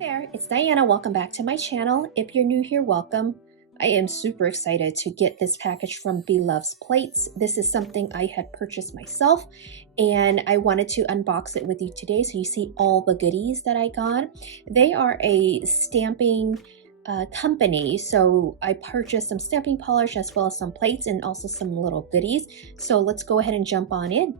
there, it's Diana. Welcome back to my channel. If you're new here, welcome. I am super excited to get this package from 𝓕𝓲𝓵𝓲𝓷𝓰. This is something I had purchased myself and I wanted to unbox it with you today so you see all the goodies that I got. They are a stamping company, so I purchased some stamping polish as well as some plates and also some little goodies. So let's go ahead and jump on in.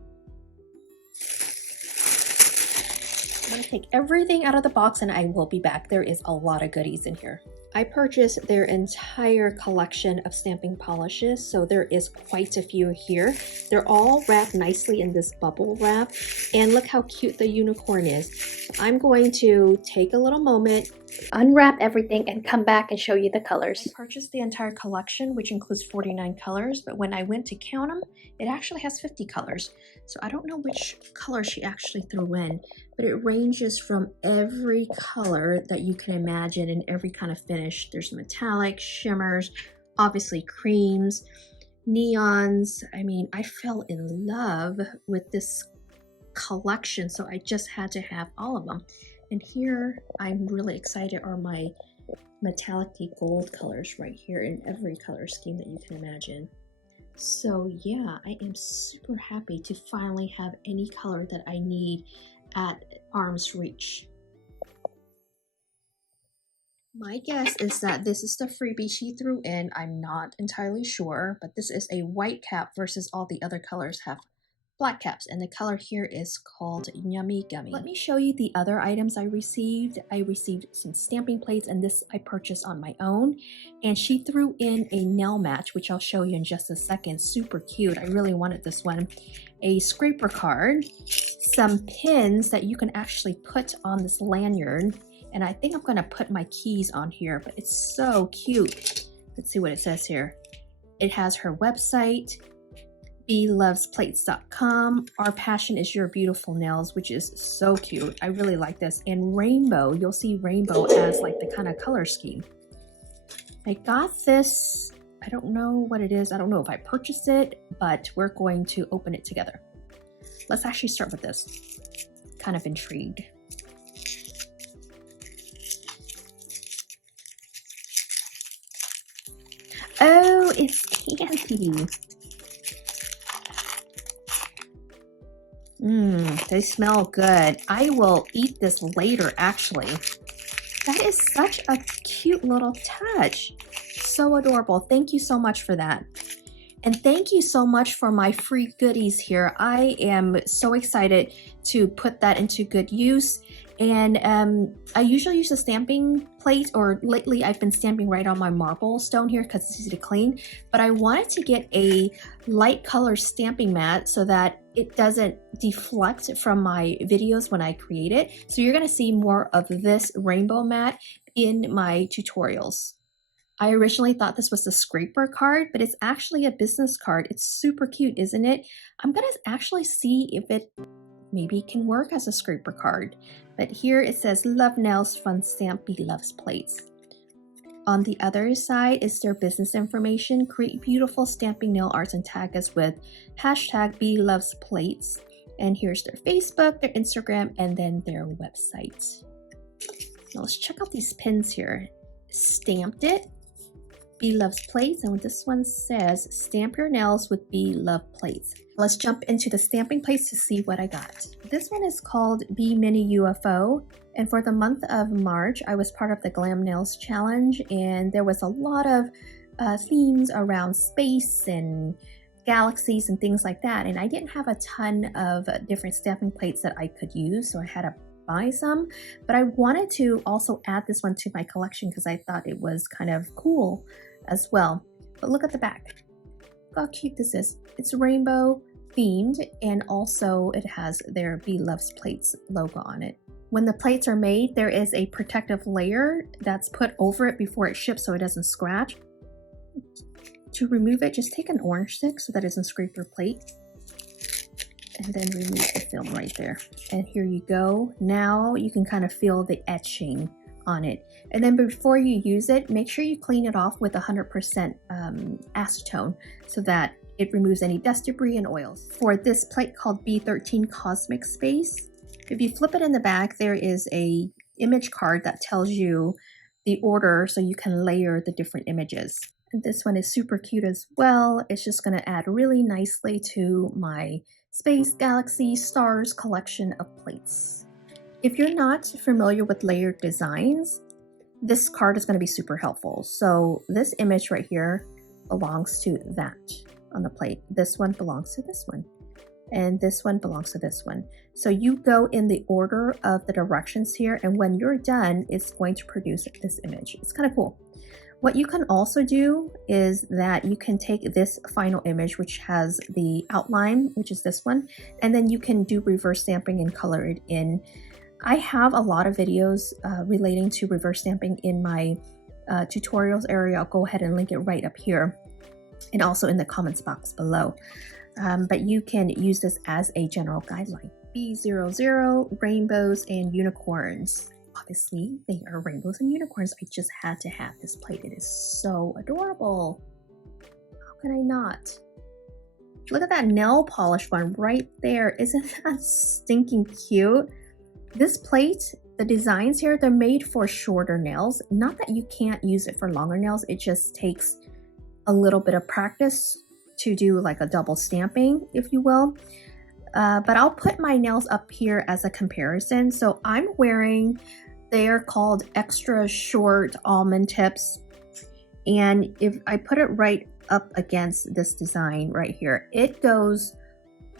I'm going to take everything out of the box and I will be back. There is a lot of goodies in here. I purchased their entire collection of stamping polishes, so there is quite a few here. They're all wrapped nicely in this bubble wrap, and look how cute the unicorn is. So I'm going to take a little moment, unwrap everything, and come back and show you the colors. I purchased the entire collection, which includes 49 colors, but when I went to count them, it actually has 50 colors. So I don't know which color she actually threw in, but it ranges from every color that you can imagine in every kind of finish. There's metallic, shimmers, obviously creams, neons. I mean, I fell in love with this collection, so I just had to have all of them. And here, I'm really excited, are my metallic gold colors right here in every color scheme that you can imagine. So yeah, I am super happy to finally have any color that I need at arm's reach. My guess is that this is the freebie she threw in. I'm not entirely sure, but this is a white cap versus all the other colors have black caps, and the color here is called Yummy Gummy. Let me show you the other items I received. I received some stamping plates, and this I purchased on my own. And she threw in a nail match, which I'll show you in just a second. Super cute. I really wanted this one. A scraper card, some pins that you can actually put on this lanyard. And I think I'm gonna put my keys on here, but it's so cute. Let's see what it says here. It has her website, blovesplates.com. Our passion is your beautiful nails, which is so cute. I really like this. And rainbow, you'll see rainbow as like the kind of color scheme. I got this, I don't know what it is. I don't know if I purchased it, but we're going to open it together. Let's actually start with this. Kind of intrigued. Oh, it's candy. They smell good. I will eat this later, actually. That is such a cute little touch. So adorable. Thank you so much for that. And thank you so much for my free goodies here. I am so excited to put that into good use. And I usually use a stamping plate, or lately I've been stamping right on my marble stone here because it's easy to clean. But I wanted to get a light color stamping mat so that it doesn't deflect from my videos when I create it. So you're gonna see more of this rainbow mat in my tutorials. I originally thought this was a scraper card, but it's actually a business card. It's super cute, isn't it? I'm gonna actually see if it maybe can work as a scraper card. But here it says, love nails, fun stamp, 𝓕𝓲𝓵𝓲𝓵𝓲𝓕. On the other side is their business information. Create beautiful stamping nail arts and tag us with hashtag #BLovesPlates. And here's their Facebook, their Instagram, and then their website. Now let's check out these pins here. Stamped it, 𝓕𝓲𝓵𝓲𝓵𝓲𝓵, and this one says, stamp your nails with 𝓕𝓲𝓵𝓲𝓵. Let's jump into the stamping plates to see what I got. This one is called B.mini UFO, and for the month of March, I was part of the Glam Nails Challenge, and there was a lot of themes around space and galaxies and things like that, and I didn't have a ton of different stamping plates that I could use, so I had to buy some, but I wanted to also add this one to my collection because I thought it was kind of cool as well. But look at the back. Look how cute this is. It's rainbow themed, and also it has their 𝓕𝓲𝓵𝓲𝓵 logo on it. When the plates are made, there is a protective layer that's put over it before it ships so it doesn't scratch. To remove it, just take an orange stick so that it doesn't scrape your plate, and then remove the film right there. And here you go. Now you can kind of feel the etching on it. And then before you use it, make sure you clean it off with 100% acetone so that it removes any dust, debris, and oils. For this plate called B13 Cosmic Space, if you flip it in the back, there is a image card that tells you the order so you can layer the different images. And this one is super cute as well. It's just going to add really nicely to my space, galaxy, stars collection of plates. If you're not familiar with layered designs, this card is going to be super helpful. So this image right here belongs to that on the plate. This one belongs to this one. And this one belongs to this one. So you go in the order of the directions here, and when you're done, it's going to produce this image. It's kind of cool. What you can also do is that you can take this final image, which has the outline, which is this one, and then you can do reverse stamping and color it in. I have a lot of videos relating to reverse stamping in my tutorials area. I'll go ahead and link it right up here and also in the comments box below. But you can use this as a general guideline. 𝓕𝓲𝓷𝓰 rainbows and unicorns. Obviously, they are rainbows and unicorns. I just had to have this plate. It is so adorable. How can I not? Look at that nail polish one right there. Isn't that stinking cute? This plate, the designs here, they're made for shorter nails. Not that you can't use it for longer nails. It just takes a little bit of practice to do like a double stamping, if you will. But I'll put my nails up here as a comparison. So I'm wearing, they're called extra short almond tips. And if I put it right up against this design right here, it goes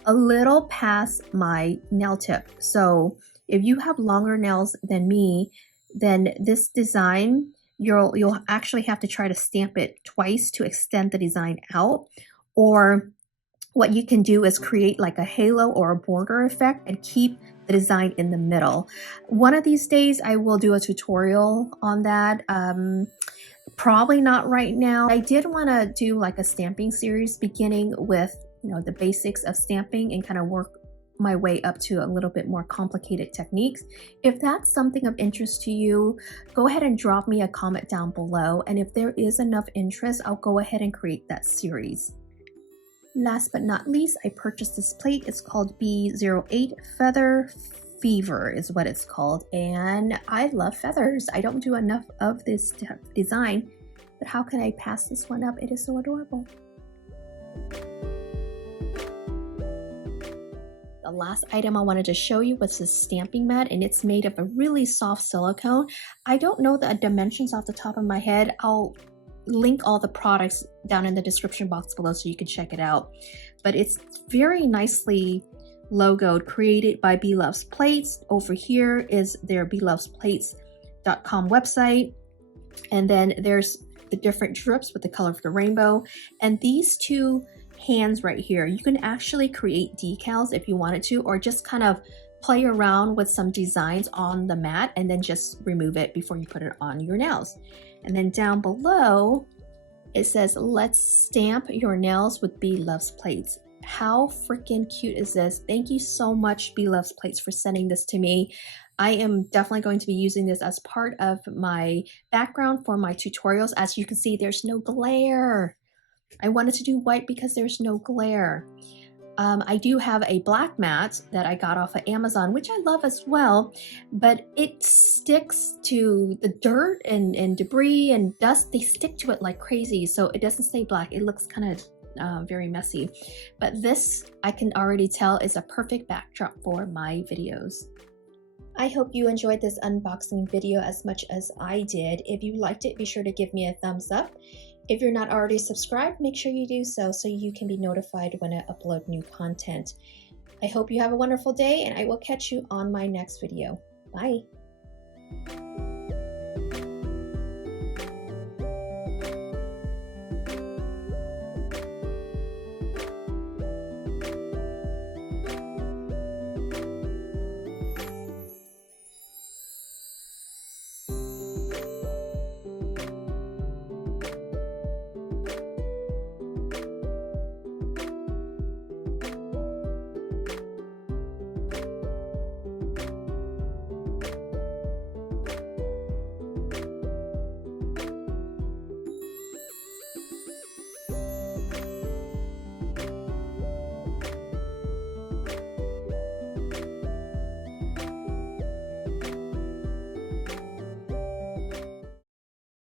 a little past my nail tip. So if you have longer nails than me, then this design, you'll actually have to try to stamp it twice to extend the design out. Or what you can do is create like a halo or a border effect and keep the design in the middle. One of these days I will do a tutorial on that. Probably not right now. I did want to do like a stamping series beginning with, the basics of stamping and kind of work my way up to a little bit more complicated techniques. If that's something of interest to you, go ahead and drop me a comment down below. And if there is enough interest, I'll go ahead and create that series. Last but not least, I purchased this plate. It's called B08 Feather Fever is what it's called. And I love feathers. I don't do enough of this design, but how can I pass this one up? It is so adorable. The last item I wanted to show you was this stamping mat, and it's made of a really soft silicone. I don't know the dimensions off the top of my head. I'll link all the products down in the description box below so you can check it out. But it's very nicely logoed, created by B Loves Plates. Over here is their bloveplates.com website. And then there's the different drips with the color of the rainbow. And these two hands right here, you can actually create decals if you wanted to, or just kind of play around with some designs on the mat and then just remove it before you put it on your nails. And then down below, it says, let's stamp your nails with B Loves Plates. How freaking cute is this? Thank you so much, B Loves Plates, for sending this to me. I am definitely going to be using this as part of my background for my tutorials. As you can see, there's no glare. I wanted to do white because there's no glare. I do have a black mat that I got off of Amazon, which I love as well, but it sticks to the dirt and debris and dust. They stick to it like crazy, so it doesn't stay black. It looks kind of very messy. But this, I can already tell, is a perfect backdrop for my videos. I hope you enjoyed this unboxing video as much as I did. If you liked it, be sure to give me a thumbs up. If you're not already subscribed, make sure you do so you can be notified when I upload new content. I hope you have a wonderful day, and I will catch you on my next video. Bye.